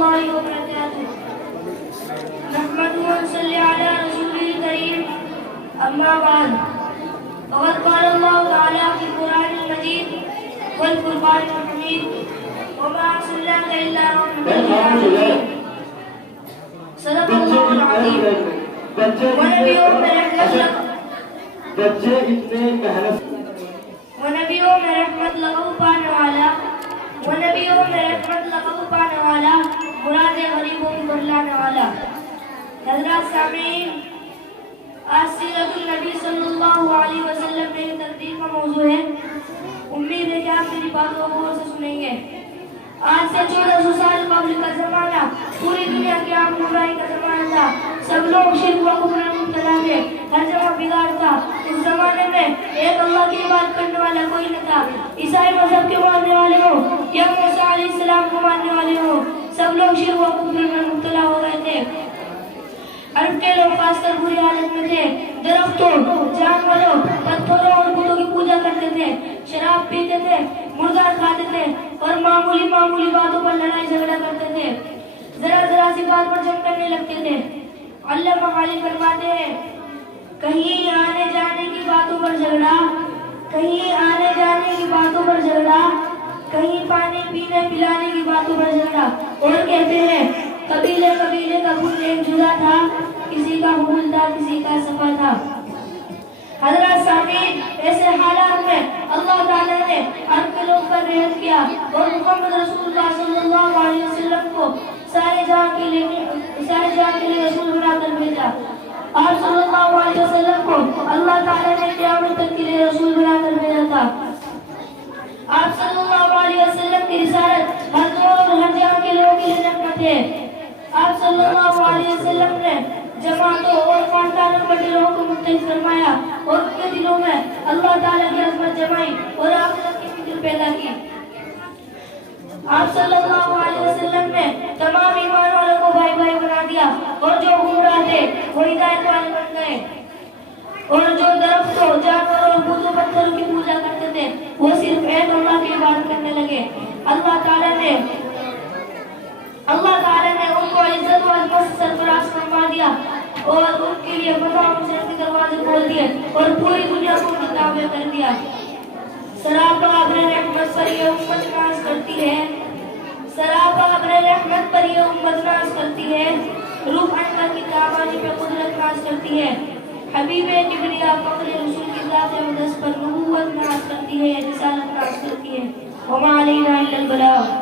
الله وبركاته. نحمده ونصلي على رسوله الكريم. أما بعد، فقد قال الله تعالى في القرآن المجيد والفرقان الحميد: وما أرسلناك إلا رحمة للعالمين. صدق الله العظيم. ونبيوں میں رحمت لقب پانے والا مراد غریبوں کو بھلانے والا. حضرات سامعین، آج سیرت النبی صلی اللہ علیہ وسلم میں تقریر کا موضوع ہے. امید ہے کہ آپ میری باتوں کو غور سے سنیں گے. آج سے 1400 سال قبل کا زمانہ پوری دنیا کی عام گمراہی کا زمانہ تھا. سب لوگ شرک و کفر میں مبتلا تھے. ہر جگہ بگاڑ تھا. اس زمانے میں ایک اللہ کی عبادت کرنے والا کوئی نہ تھا. عیسائی مذہب کے ماننے والے ہوں یا موسیٰ علیہ السلام کو ماننے والے ہوں، سب لوگ شرک و کفر میں مبتلا ہو گئے تھے. عرب کے لوگ خاص کر بری حالت میں تھے. درختوں، جانوروں، پتھروں اور بتوں کی پوجا کرتے تھے، شراب پیتے تھے، مردار کھاتے تھے اور معمولی باتوں پر لڑائی جھگڑا کرتے تھے. ذرا سی بات پر جنگ کرنے لگتے تھے. علامہ حالی فرماتے ہیں: کہیں آنے جانے کی باتوں پر جھگڑا، کہیں پانی پینے پلانے کی باتوں پر جھگڑا. اور کہتے ہیں قبیلے کا خون ایک جدا تھا، کسی کا حمول تھا، کسی کا صفا تھا. حضرات سامعین، ایسے حالات میں اللہ تعالیٰ نے عرب کے لوگ پر رحم کیا اور محمد رسول اللہ صلی اللہ علیہ وسلم کو سارے جہاں کے لیے رسول بنا کر بھیجا. آپ صلی اللہ علیہ وسلم کو اللہ تعالیٰ نے قیامت تک کے لیے رسول بنا کر بھیجا تھا. آپ صلی اللہ علیہ وسلم کی رسالت ہر دور اور ہر جگہ کے لوگوں کے لیے رحمت ہے. آپ صلی اللہ علیہ وسلم نے جماعتوں اور خاندانوں کے لوگوں کو متحد فرمایا اور ان کے دلوں میں اللہ تعالیٰ کی عظمت جمائی اور آخرت کی فکر پیدا کی. آپ صلی اللہ علیہ وسلم نے تمام ایمان والوں کو بھائی بنا دیا اور جو گمراہ تھے وہ ہدایت والے بن گئے. اور جو درختوں، جانوروں اور بتوں پتھروں کی پوجا کرتے تھے وہ صرف ایک اللہ کی عبادت کرنے لگے. اللہ تعالیٰ نے ان کو عزت و عظمت سے سرفراز فرما دیا اور ان کے لیے فتح و نصرت کے دروازے کھول دیے اور پوری دنیا کو تابع کر دیا. سراپا ابر رحمت پر یہ امت ناز کرتی ہے. روح انور کی تابانی پہ قدرت ناز کرتی ہے. حبیب کبریا فخر رسول کی ذات اقدس پر نبوت ناز کرتی ہے، رسالت ناز کرتی ہے. وما علینا الا البلاغ.